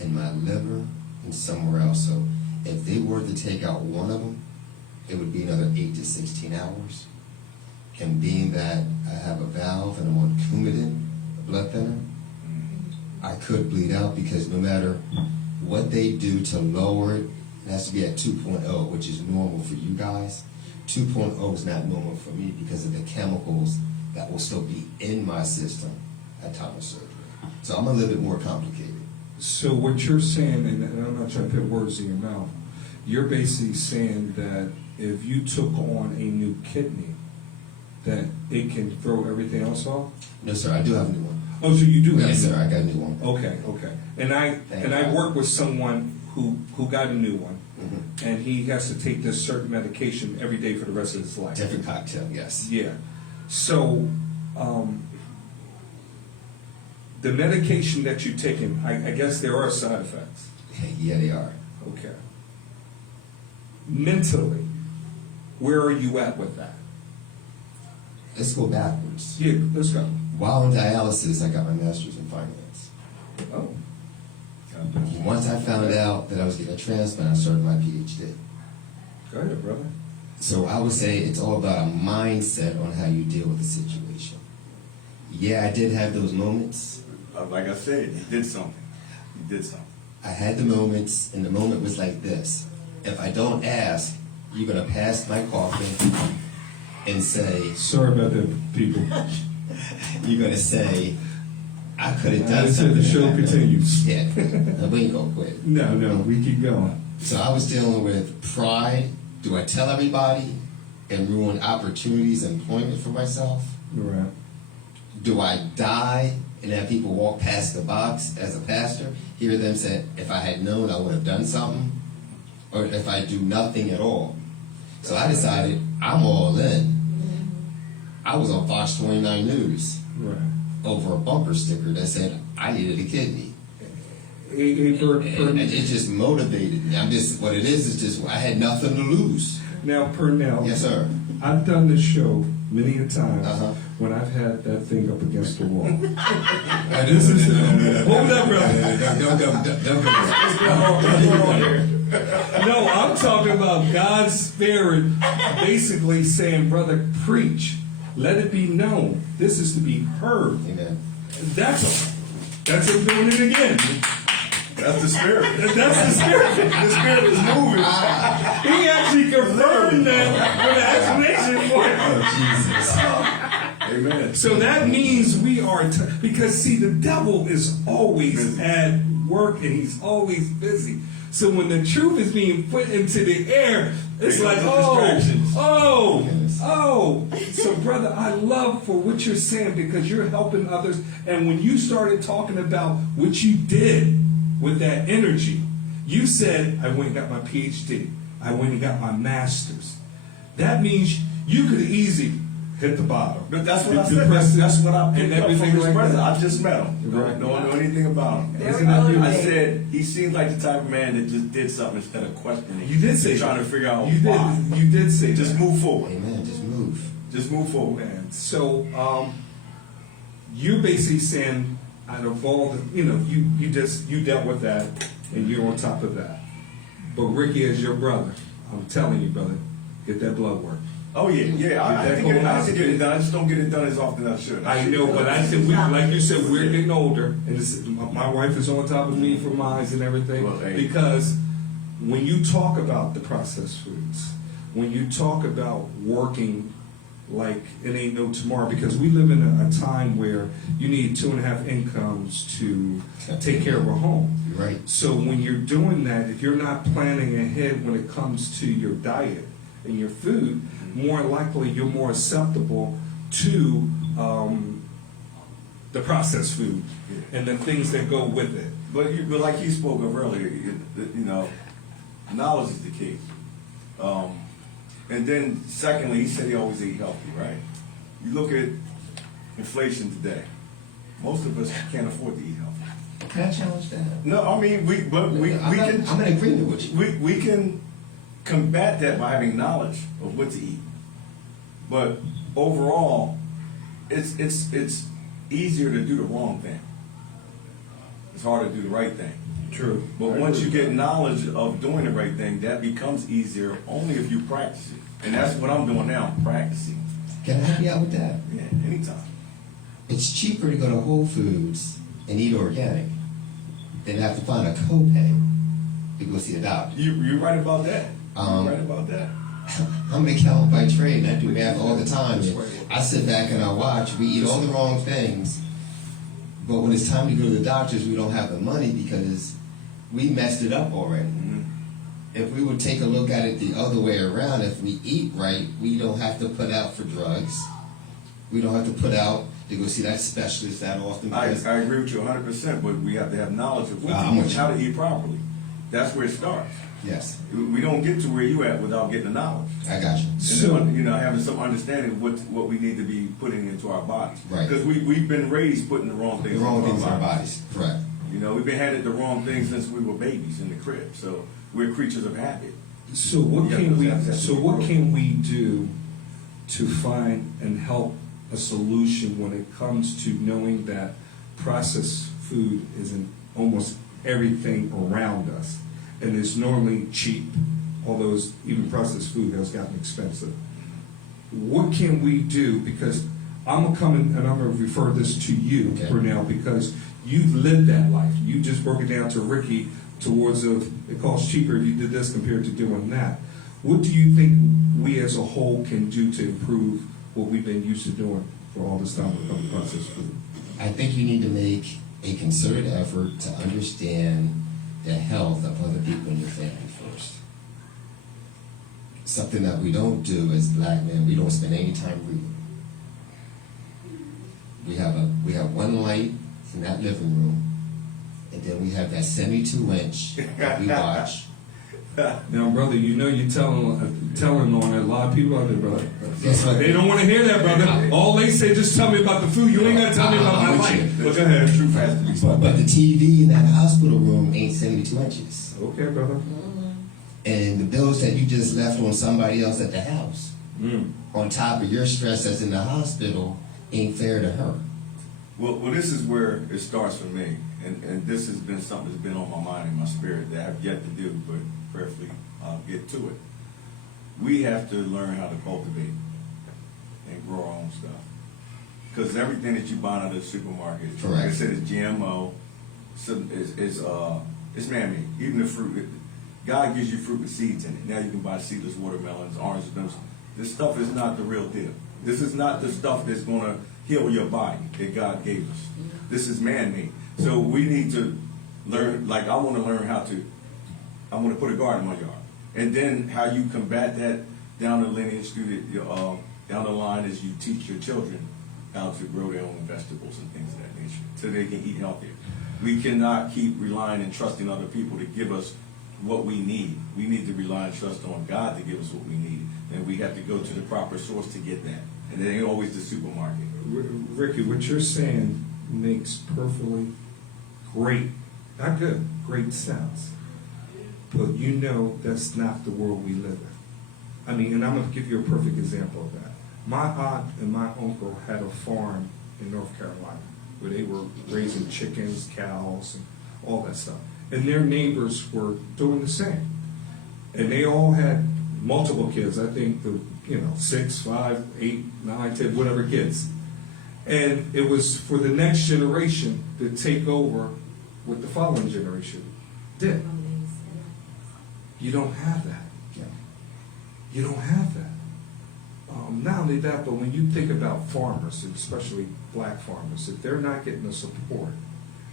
in my liver and somewhere else. So if they were to take out one of them, it would be another 8 to 16 hours. And being that I have a valve and I'm on Coumadin, a blood thinner, I could bleed out, because no matter what they do to lower it, it has to be at 2.0, which is normal for you guys. 2.0 is not normal for me because of the chemicals that will still be in my system at time of surgery. So I'm a little bit more complicated. So what you're saying, and I'm not trying to put words in your mouth, you're basically saying that if you took on a new kidney, that it can throw everything else off? No, sir, I do have a new one. Oh, so you do have Yes, a new sir, I got a new one. Okay. And I Thank God. work with someone who got a new one, Mhm. and he has to take this certain medication every day for the rest of his life. Different cocktail, yes. Yeah. So, the medication that you're taking, I guess there are side effects. Yeah, they are. Okay. Mentally, where are you at with that? Let's go backwards. Yeah, let's go. While on dialysis, I got my master's in finance. Oh, Once I found out that I was getting a transplant, I started my PhD. go ahead, brother. So I would say it's all about a mindset on how you deal with the situation. Yeah, I did have those moments. Like I said, you did something. You did something. I had the moments, and the moment was like this. If I don't ask, you're going to pass my coffin and say, Sorry about that, people. you're going to say, I could have I done said something. the show about that." continues. Yeah, we ain't going to quit. No, we keep going. So I was dealing with pride. Do I tell everybody and ruin opportunities and employment for myself? Right. Do I die and have people walk past the box as a pastor, hear them say, if I had known, I would have done something? Or if I do nothing at all? So I decided I'm all in. I was on Fox 29 News Right. over a bumper sticker that said I needed a kidney. And it just motivated me. What it is just, I had nothing to lose. Now, Purnell. Yes, sir. I've done this show many a times Uh-huh. when I've had that thing up against the wall. And this is hold up, brother. Don't go. What's going on here? No, I'm talking about God's Spirit basically saying, brother, preach. Let it be known. This is to be heard. Amen. That's all. That's him doing it again. That's the spirit. That's the Spirit. The spirit is moving. He actually confirmed that with an explanation for it. Oh, Jesus. Amen. So that means we are, because see, the devil is always Busy. at work and he's always busy. So when the truth is being put into the air, it's Here like, comes the oh. Yes. So brother, I love for what you're saying because you're helping others. And when you started talking about what you did with that energy, you said, I went and got my PhD. I went and got my master's. That means you could easily hit the bottom. But that's what I said. Depressed That's what I and picked up from everything his like brother. that. I just met him. Right. Don't know anything about him. Very Isn't that beautiful? I motivated. said he seems like the type of man that just did something instead of questioning. You did say trying that. to figure out You why. did. You did say Just that. move forward. Amen. Just move. Just move forward. Man. So you're basically saying, out of all the, you dealt with that, and you're on top of that. But Ricky, as your brother, I'm telling you, brother, get that blood work. Oh yeah, yeah. I That think I colonoscopy. can get it done. I just don't get it done as often as I should. I know, but I said, like you said, we're getting older, and my wife is on top of me for mine and everything. Well, hey. Because when you talk about the processed foods, when you talk about working like it ain't no tomorrow, because we live in a time where you need 2.5 incomes to take care of a home. You're right. So when you're doing that, if you're not planning ahead when it comes to your diet and your food, more likely you're more susceptible to the processed food and the things that go with it. But like you spoke of earlier, knowledge is the key. And then secondly, he said he always ate healthy, right? You look at inflation today. Most of us can't afford to eat healthy. Can I challenge that? No, I mean we can. I'm in agreement with you. We can combat that by having knowledge of what to eat. But overall, it's easier to do the wrong thing. It's harder to do the right thing. True. But once you get knowledge of doing the right thing, that becomes easier only if you practice it. And that's what I'm doing now, I'm practicing. Can I help you out with that? Yeah, anytime. It's cheaper to go to Whole Foods and eat organic than have to find a copay to go see a doctor. You're right about that. Um, You're right about that. I'm an accountant by trade, and I do math all the time. And I sit back and I watch. We eat all the wrong things, but when it's time to go to the doctors, we don't have the money because we messed it up already. Mm-hmm. If we would take a look at it the other way around, if we eat right, we don't have to put out for drugs. We don't have to put out to go see that specialist that often. I Because agree with you 100%, but we have to have knowledge of what I'm to with eat, you. how to eat properly. That's where it starts. yes, We don't get to where you at without getting the knowledge. I got you. And So- then, having some understanding of what we need to be putting into our bodies. Right. Because we've been raised putting the wrong The things wrong into things in our bodies. Correct. We've been handed the wrong things since we were babies in the crib. So we're creatures of habit. So what Yeah, can we? that's So what can we do to find and help a solution when it comes to knowing that processed food is in almost everything around us, and it's normally cheap, although even processed food has gotten expensive. What can we do? Because I'm gonna come in and I'm gonna refer this to you, Okay. Purnell, because you've lived that life. You just broke it down to Ricky towards it costs cheaper if you did this compared to doing that. What do you think we as a whole can do to improve what we've been used to doing for all this time with processed food? I think you need to make a concerted effort to understand the health of other people in your family first. Something that we don't do as black men, we don't spend any time reading. We have one light in that living room, and then we have that 72-inch that we watch. Now, brother, you're telling on a lot of people out there, brother. Yes, sir. They don't want to hear that, brother. All they say, just tell me about the food. You ain't got to tell me about my I'm with life. you. But go ahead. Truth has to be spoken. But the TV in that hospital room ain't 72 inches. Okay, brother. And the bills that you just left on somebody else at the house on top of your stress that's in the hospital ain't fair to her. Well, this is where it starts for me, and this has been something that's been on my mind and my spirit that I have yet to do, but prayerfully I'll get to it. We have to learn how to cultivate and grow our own stuff. Because everything that you buy out of the supermarket, like I Correct. said, is GMO, it's man-made. Even the fruit, God gives you fruit with seeds in it. Now you can buy seedless watermelons, oranges, those. This stuff is not the real deal. This is not the stuff that's going to heal your body that God gave us. This is man-made. So we need to learn, like I want to learn how to, I want to put a garden in my yard. And then how you combat that down the lineage through down the line is you teach your children how to grow their own vegetables and things of that nature so they can eat healthier. We cannot keep relying and trusting other people to give us what we need. We need to rely and trust on God to give us what we need. And we have to go to the proper source to get that. And it ain't always the supermarket. Ricky, what you're saying makes perfectly great, not good, great sense. But you know that's not the world we live in. I mean, and I'm going to give you a perfect example of that. My aunt and my uncle had a farm in North Carolina where they were raising chickens, cows, and all that stuff. And their neighbors were doing the same. And they all had multiple kids. I think 6, 5, 8, 9, 10, whatever kids. And it was for the next generation to take over what the following generation did. You don't have that. Yeah. You don't have that. Not only that, but when you think about farmers, and especially black farmers, if they're not getting the support,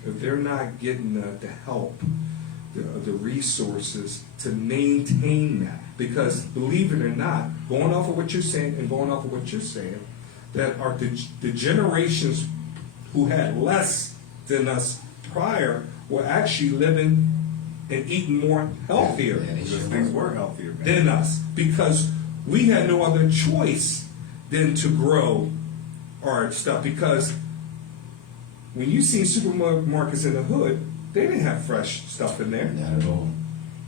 if they're not getting the help, the resources to maintain that, because believe it or not, going off of what you're saying and going off of what you're saying, that are the generations who had less than us prior were actually living and eating more healthier Because things were healthier back than us, because we had no other choice than to grow our stuff. Because when you see supermarkets in the hood, they didn't have fresh stuff in there. Not at all.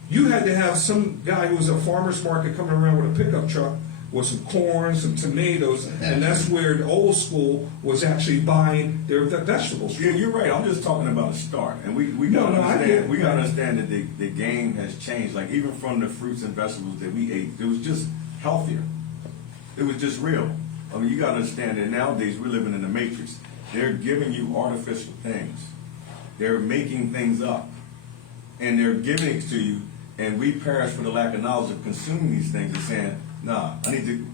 You had to have some guy who was a farmer's market coming around with a pickup truck with some corn, some tomatoes, and that's where the old school was actually buying their vegetables. Yeah, you're right. I'm just talking about a start, and we No, gotta I get it. understand. We gotta understand that the game has changed. Like even from the fruits and vegetables that we ate, it was just healthier. It was just real. I mean, you gotta understand that nowadays we're living in the matrix. They're giving you artificial things. They're making things up, and they're giving it to you. And we perish for the lack of knowledge of consuming these things and saying, nah,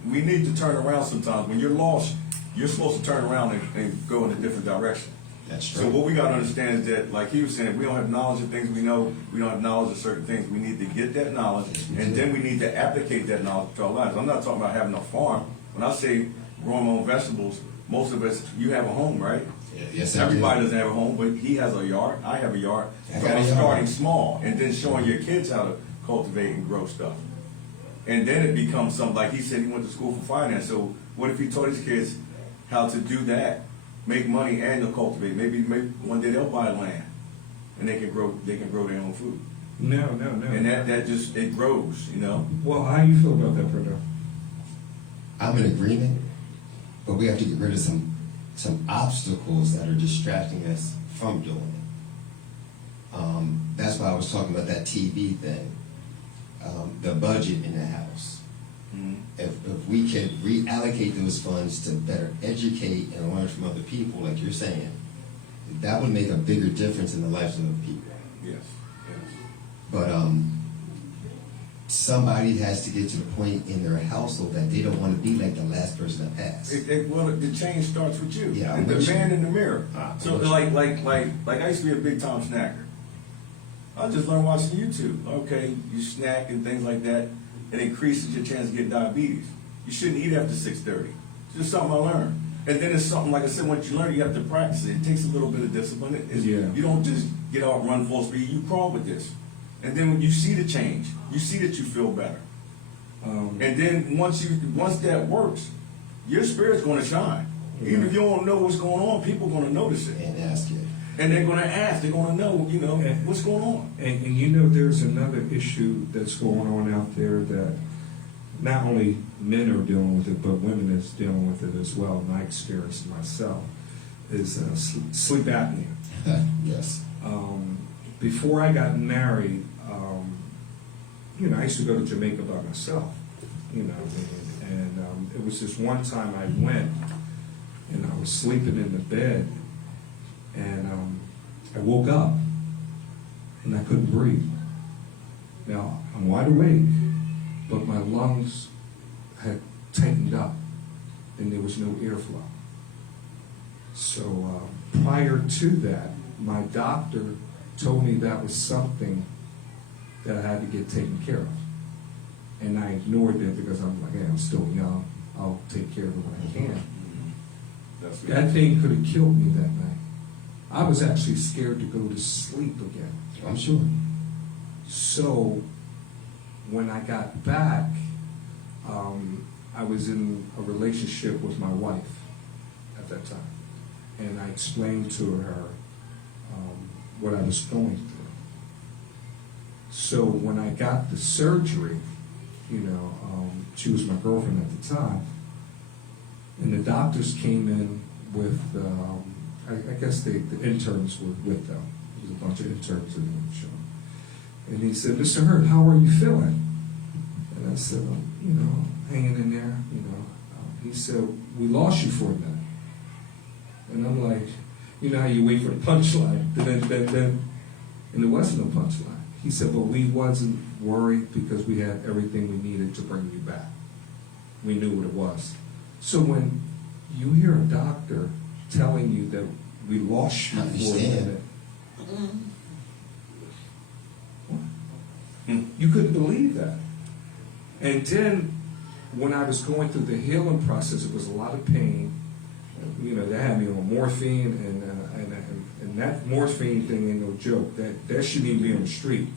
we need to turn around sometimes. When you're lost, you're supposed to turn around and go in a different direction. That's true. So what we got to understand is that, like he was saying, we don't have knowledge of things we know. We don't have knowledge of certain things. We need to get that knowledge, and then we need to applicate that knowledge to our lives. I'm not talking about having a farm. When I say growing my own vegetables, most of us, you have a home, right? Yes, I Everybody do. doesn't have a home, but he has a yard. I have a yard. I So got a I'm yard. starting small, and then showing your kids how to cultivate and grow stuff. And then it becomes something, like he said he went to school for finance. So what if he taught his kids how to do that, make money and to cultivate? Maybe one day they'll buy land and they can grow their own food. No. And that just, it grows, you know? Well, how do you feel about that, Bruno? I'm in agreement, but we have to get rid of some obstacles that are distracting us from doing it. That's why I was talking about that TV thing, the budget in the house. Mhm. If we can reallocate those funds to better educate and learn from other people, like you're saying, that would make a bigger difference in the lives of other people. Yes. But somebody has to get to the point in their household that they don't want to be like the last person that passed. Well, the change starts with you. Yeah, and the I'm with man you. in the mirror. So like I used to be a big time snacker. I just learned watching YouTube. Okay, you snack and things like that. It increases your chance of getting diabetes. You shouldn't eat after 6:30. It's just something I learned. And then it's something, like I said, once you learn, you have to practice it. It takes a little bit of discipline. You don't just get out and run full speed. You crawl with this. And then when you see the change, you see that you feel better. And then once that works, your spirit's going to shine. Even if you don't know what's going on, people are going to notice it. And ask it. And they're going to ask. They're going to know, what's going on. And there's another issue that's going on out there that not only men are dealing with it, but women is dealing with it as well, and I experienced it myself, is sleep apnea. Yes. Before I got married, I used to go to Jamaica by myself, and it was this one time I went, and I was sleeping in the bed, and I woke up, and I couldn't breathe. Now, I'm wide awake, but my lungs had tightened up, and there was no airflow. So prior to that, my doctor told me that was something that I had to get taken care of. And I ignored it because I'm like, hey, I'm still young. I'll take care of it when I can. That's That thing could have killed me that night. I was actually scared to go to sleep again. I'm sure. So when I got back, I was in a relationship with my wife at that time. And I explained to her what I was going through. So when I got the surgery, she was my girlfriend at the time, and the doctors came in with, I guess the interns were with them. There was a bunch of interns in the show. And he said, Mr. Hurt, how are you feeling? And I said, hanging in there, He said, we lost you for a minute. And I'm like, how you wait for the punchline, and there wasn't no punchline. He said, but we wasn't worried because we had everything we needed to bring you back. We knew what it was. So when you hear a doctor telling you that we lost you for a minute, you couldn't believe that. And then when I was going through the healing process, it was a lot of pain. They had me on morphine, and that morphine thing ain't no joke. That shouldn't even be on the street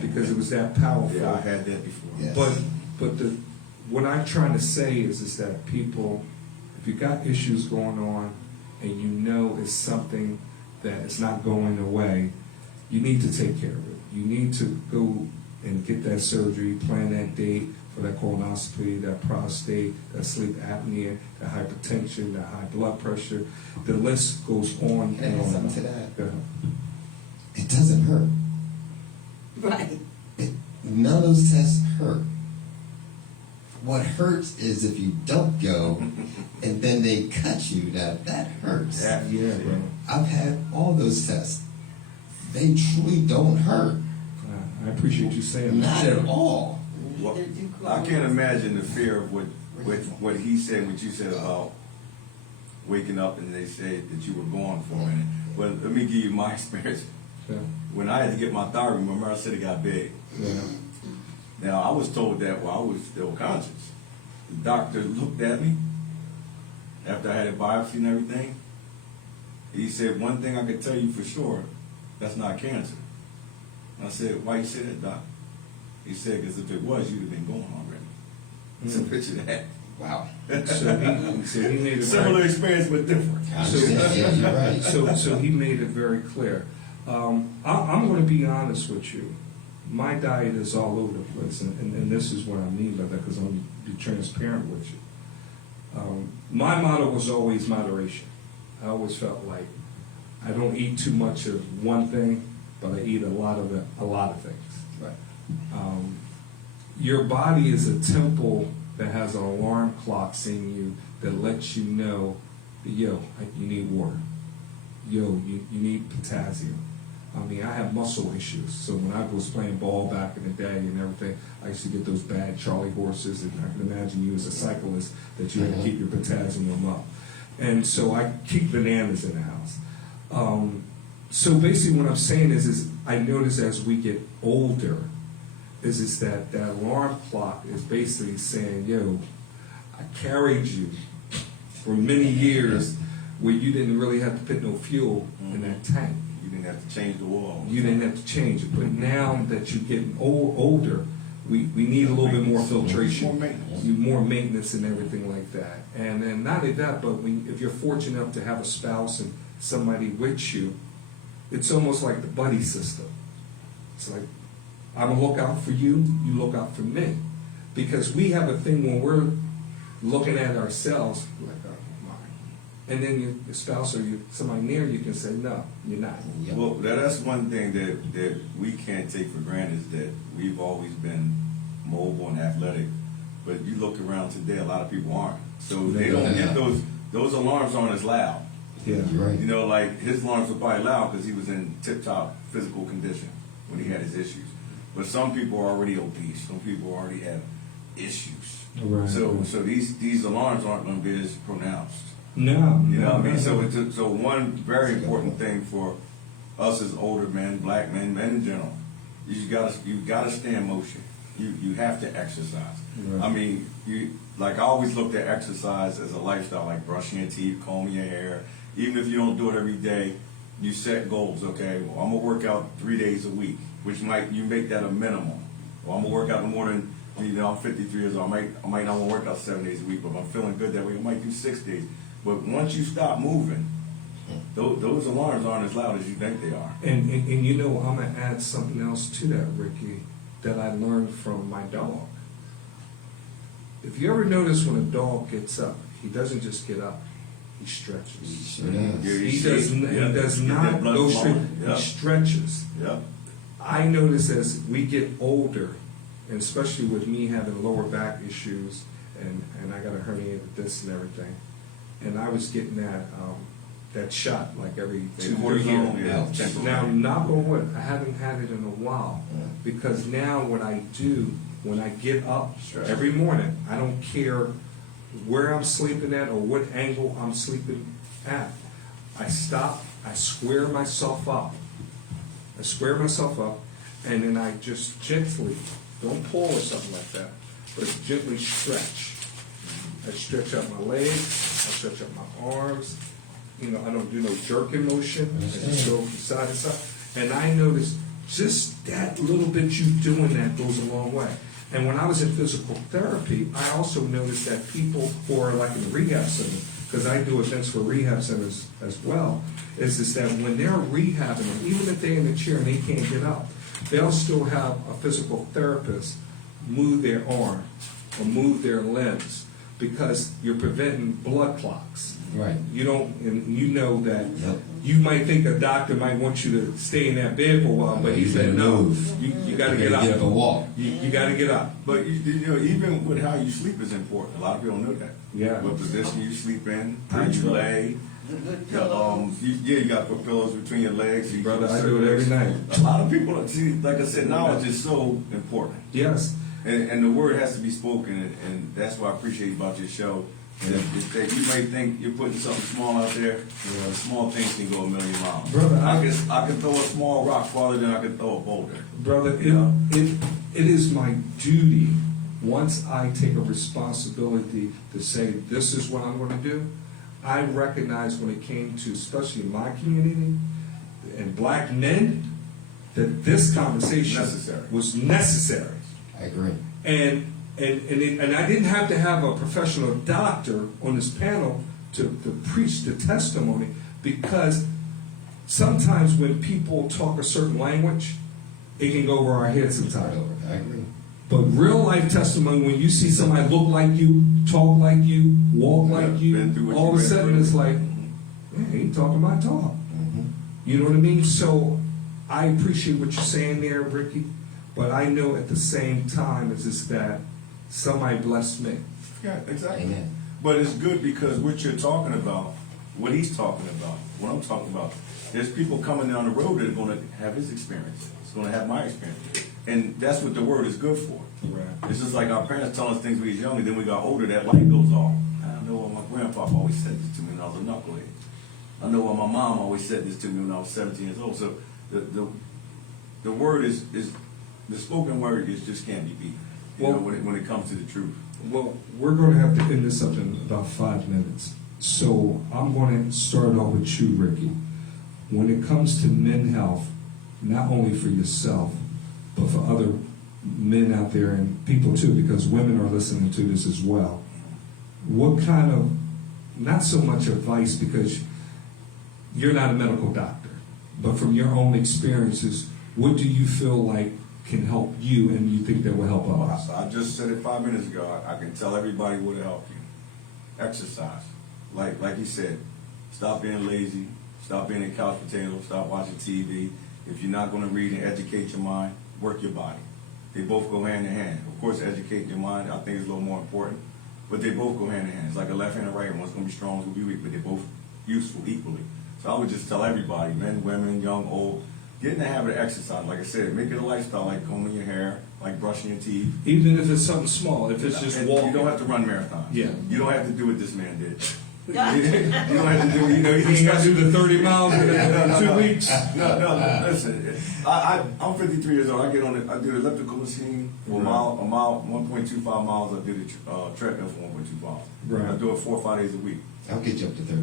because it was that powerful. Yeah, I had that before. Yes. But what I'm trying to say is that people, if you got issues going on and it's something that is not going away, you need to take care of it. You need to go and get that surgery, plan that date for that colonoscopy, that prostate, that sleep apnea, that hypertension, that high blood pressure. The list goes on Can I and add on. something to that? Go ahead. It doesn't hurt. Right. None of those tests hurt. What hurts is if you don't go and then they cut you. That hurts. Yeah. Yeah, bro. I've had all those tests. They truly don't hurt. I appreciate you saying Not that. at all. Well, Neither do I clones. can't imagine the fear of what he said, what you said about waking up and they said that you were gone for a minute. Well, let me give you my experience. Yeah. When I had to get my thyroid, remember I said it got big. Yeah. Now, I was told that while I was still conscious. The doctor looked at me after I had a biopsy and everything. He said, one thing I could tell you for sure, that's not cancer. And I said, why you say that, doc? He said, because if it was, you'd have been gone already. So picture that. Wow. So he made it Similar very, experience, but different. Yeah, you're right. so he made it very clear. I'm going to be honest with you. My diet is all over the place, and this is what I mean by that because I'm going to be transparent with you. My motto was always moderation. I always felt like I don't eat too much of one thing, but I eat a lot of things. Right. Your body is a temple that has alarm clocks in you that lets you know, you need water. You need potassium. I mean, I have muscle issues, so when I was playing ball back in the day and everything, I used to get those bad Charlie horses, and I can imagine you as a cyclist that you had to keep your potassium up. And so I keep bananas in the house. So basically what I'm saying is I notice as we get older, is that alarm clock is basically saying, I carried you for many years where you didn't really have to put no fuel in that tank. You didn't have to change the wall. You didn't have to change it. But now that you're getting older, we need a little bit more filtration. More maintenance. More maintenance and everything like that. And then not only that, but if you're fortunate enough to have a spouse and somebody with you, it's almost like the buddy system. It's like, I'm going to look out for you, you look out for me. Because we have a thing when we're looking at ourselves, like, oh, my. And then your spouse or somebody near you can say, no, you're not. Yep. Well, that's one thing that we can't take for granted is that we've always been mobile and athletic. But you look around today, a lot of people aren't. So they don't get those alarms aren't as loud. Yeah. You're right. You know, like his alarms were probably loud because he was in tip-top physical condition when he had his issues. But some people are already obese. Some people already have issues. Right. So these alarms aren't going to be as pronounced. No. You know what I mean? No. So one very important thing for us as older men, black men in general, you gotta stay in motion. You have to exercise. Right. I mean, I always looked at exercise as a lifestyle, like brushing your teeth, combing your hair. Even if you don't do it every day, you set goals. Okay, well, I'm gonna work out 3 days a week, which you make that a minimum. Well, I'm gonna work out more than, I'm 53 years old. I might not want to work out 7 days a week, but if I'm feeling good that week, I might do 6 days. But once you stop moving, those alarms aren't as loud as you think they are. And you know, I'm going to add something else to that, Ricky, that I learned from my dog. If you ever notice when a dog gets up, he doesn't just get up, he stretches. Sure does. He does Get not that blood go straight, flowing. he Yeah. stretches. Yeah. I notice as we get older, and especially with me having lower back issues, and I got a herniated disc and everything, and I was getting that shot like every 2-3 Cortisone, years. yeah, Ouch. temporary. Now, knock on wood, I haven't had it in a while, because now what I do, when I get up Stretch. every morning, I don't care where I'm sleeping at or what angle I'm sleeping at. I stop, I square myself up. And then I just gently, don't pull or something like that, but gently stretch. I stretch out my legs, I stretch out my arms. I don't do no jerking motion. I just go from side to side. And I noticed just that little bit you doing that goes a long way. And when I was in physical therapy, I also noticed that people who are like in rehab centers, because I do events for rehab centers as well, is that when they're rehabbing them, even if they're in the chair and they can't get up, they'll still have a physical therapist move their arm or move their limbs, because you're preventing blood clots. Right. You don't, and you know that Yep. you might think a doctor might want you to stay in that bed for a while, but he You said, better no, move. you got to get up. Get up and walk. You got to get up. But even with how you sleep is important. A lot of people don't know that. Yeah. What position you sleep in, how Good you job. lay. You got to put pillows between your legs. So you Brother, can I do it every night. A lot of people see, like I said, knowledge is so important, Yes. and the word has to be spoken, and that's what I appreciate about your show. That you may think you're putting something small out there, small things can go a million miles. Brother, I can throw a small rock farther than I can throw a boulder. Brother, Yeah. it is my duty, once I take a responsibility to say, this is what I'm going to do, I recognize when it came to, especially my community, and black men, that this conversation was necessary. I agree. And I didn't have to have a professional doctor on this panel to preach the testimony, because sometimes when people talk a certain language, it can go over our heads sometimes. I agree. But real life testimony, when you see somebody look like you, talk like you, walk like Been through you, what all of a you've been sudden through. it's like, man, he talking my talk. You know what I mean? So I appreciate what you're saying there, Ricky, but I know at the same time it's that somebody blessed me. Yeah, exactly. Amen. But it's good because what you're talking about, what he's talking about, what I'm talking about, there's people coming down the road that are going to have his experience. It's going to have my experience. And that's what the word is good for. Right. It's just like our parents telling us things when we was young, and then we got older, that light goes off. I know what my grandpa always said this to me when I was a knucklehead. I know what my mom always said this to me when I was 17 years old. So the word is the spoken word just can't be beat. Well, when it comes to the truth. Well, we're going to have to end this up in about 5 minutes. So I'm going to start off with you, Ricky. When it comes to men's health, not only for yourself, but for other men out there and people too, because women are listening to this as well. What kind of, not so much advice, because you're not a medical doctor, but from your own experiences, what do you feel like can help you and you think that will help others? I just said it 5 minutes ago. I can tell everybody what will help you. Exercise. Like you said, stop being lazy. Stop being a couch potato. Stop watching TV. If you're not going to read and educate your mind, work your body. They both go hand in hand. Of course, educate your mind, I think, is a little more important. But they both go hand in hand. It's like a left hand and right hand. One's going to be strong, one's going to be weak, but they're both useful equally. So I would just tell everybody, men, women, young, old, get in the habit of exercise. Like I said, make it a lifestyle, like combing your hair, like brushing your teeth. Even if it's something small, if it's just And walking. you don't have to run marathons. Yeah. You don't have to do what this man did. You don't have to do, you know, You ain't got to do the 30 miles in No, 2 no. weeks. No, listen. I'm 53 years old. I get on it. I do the elliptical machine for a mile, 1.25 miles. I do the treadmill for 1.25 miles. Right. I do it 4 or 5 days a week. I'll get you up to 30.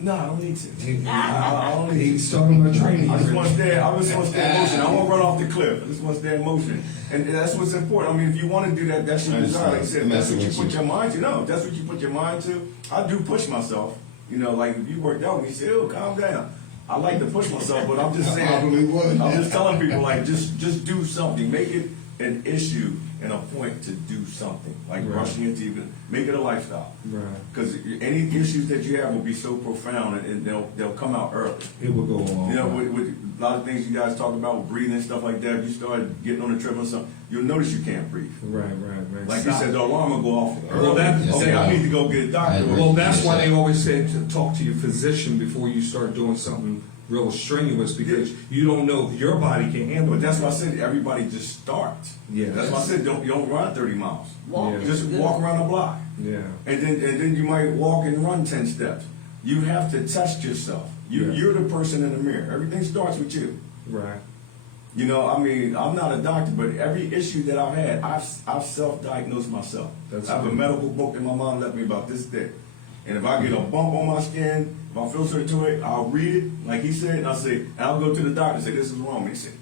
No, I don't need to. I don't need He's talking about training. I just want to stay in motion. I won't run off the cliff. I just want to stay in motion. And that's what's important. I mean, if you want to do that, that's your desire. Like I said, if that's what you put your mind to. No, if that's what you put your mind to. I do push myself. You know, like if you worked out and you say, oh, calm down. I like to push myself, but I'm just saying, I'm just telling people, like, just do something. Make it an issue and a point to do something. Like Right. brushing your teeth. Make it a lifestyle. Right. Because any issues that you have will be so profound and they'll come out early. It will go on. You know, with a lot of things you guys talk about with breathing and stuff like that, if you start getting on the treadmill or something, you'll notice you can't breathe. Right. Like you said, the alarm will go off. Well, that- okay, I need to go get a doctor. Well, that's why they always say to talk to your physician before you start doing something real strenuous, because you don't know if your body can handle But it. that's why I said everybody just starts. Yeah. That's why I said you don't run 30 miles. Walk Yeah. is Just good. walk around the block. Yeah. And then you might walk and run 10 steps. You have to test yourself. Yeah. You're the person in the mirror. Everything starts with you. Right. You know, I mean, I'm not a doctor, but every issue that I've had, I've self-diagnosed myself. That's I have a good. medical book that my mom left me about this thick. And if I get a bump on my skin, if I feel certain to it, I'll read it, like he said, and I'll go to the doctor and say, this is wrong. And he said,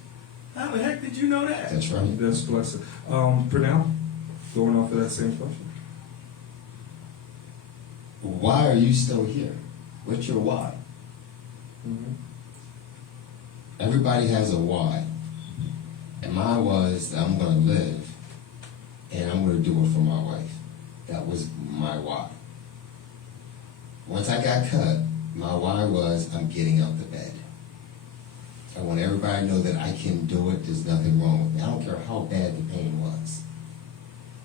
how the heck did you know that? That's right. That's blessed. Pernell, going off of that same question. Why are you still here? What's your why? Mm-hmm. Everybody has a why. And mine was that I'm going to live and I'm going to do it for my wife. That was my why. Once I got cut, my why was I'm getting out the bed. I want everybody to know that I can do it. There's nothing wrong with me. I don't care how bad the pain was.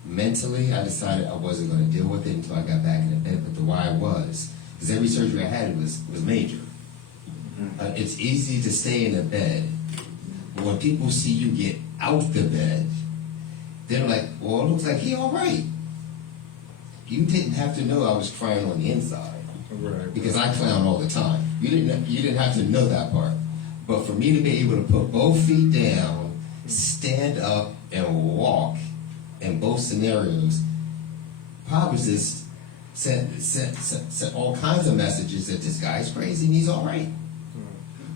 Mentally, I decided I wasn't going to deal with it until I got back in the bed. But the why was, because every surgery I had was major. It's easy to stay in the bed, but when people see you get out the bed, they're like, well, it looks like he all right. You didn't have to know I was crying on the inside. Right. Because I clown all the time. You didn't have to know that part. But for me to be able to put both feet down, stand up, and walk in both scenarios, publicists sent all kinds of messages that this guy's crazy and he's all right.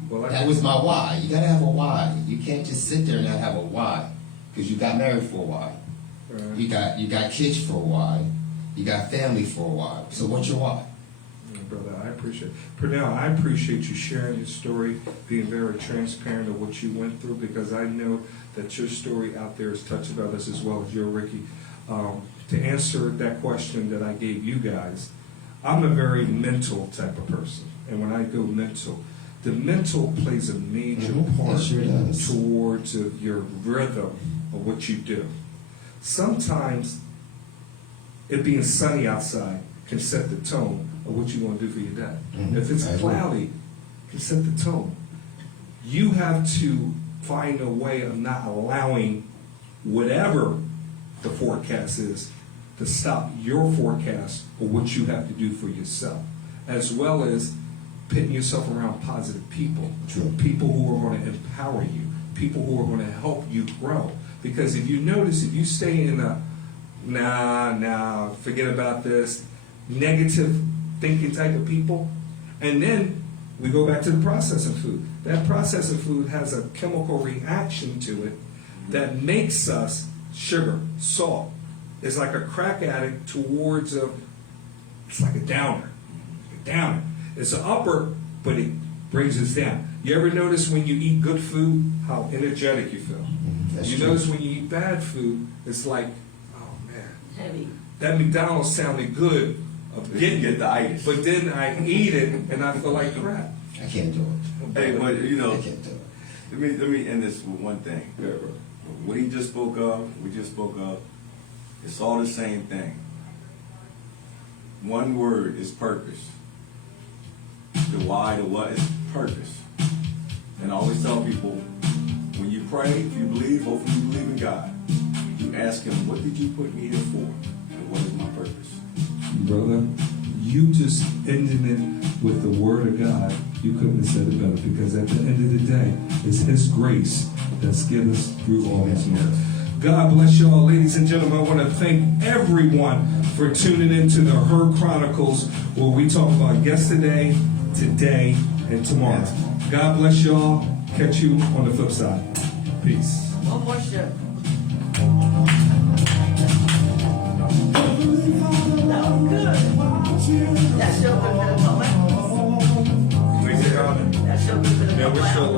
Well, That was my why. You gotta have a why. You can't just sit there and not have a why. Because you got married for a why. Right. You got kids for a why. You got family for a why. So what's your why? Brother, I appreciate it. Pernell, I appreciate you sharing your story, being very transparent of what you went through, because I know that your story out there is touching others as well as your, Ricky. To answer that question that I gave you guys, I'm a very mental type of person. And when I go mental, the mental plays a major part It sure does. towards your rhythm of what you do. Sometimes it being sunny outside can set the tone of what you want to do for your day. Mhm. If it's I agree. cloudy, it can set the tone. You have to find a way of not allowing whatever the forecast is to stop your forecast or what you have to do for yourself, as well as putting yourself around positive people, True. people who are going to empower you, people who are going to help you grow. Because if you notice, if you stay in a nah, forget about this, negative thinking type of people, and then we go back to the processing food. That processing food has a chemical reaction to it that makes us sugar, salt. It's like a crack addict towards it's like a downer. It's an upper, but it brings us down. You ever notice when you eat good food, how energetic you feel? That's You true. notice when you eat bad food, it's like, oh man, Heavy. that McDonald's sounded good of getting Get it, the itis. but then I eat it and I feel like crap. I can't do it. Hey, but you know, I can't do it. let me end this with one thing. Yeah, bro. What he just spoke of, we just spoke of, it's all the same thing. One word is purpose. The why, the what is purpose. And I always tell people, when you pray, if you believe, hopefully you believe in God, you ask him, what did you put me here for? And what is my purpose? Brother, you just ended it with the word of God. You couldn't have said it better, because at the end of the day, it's his grace that's getting us through all this mess. God bless you all, ladies and gentlemen. I want to thank everyone for tuning into the Her Chronicles, where we talk about yesterday, today, and tomorrow. God bless you all. Catch you on the flip side. Peace. One more show. That was good. That show could have been a collect. We say, That show could have been a yeah, we're collect. still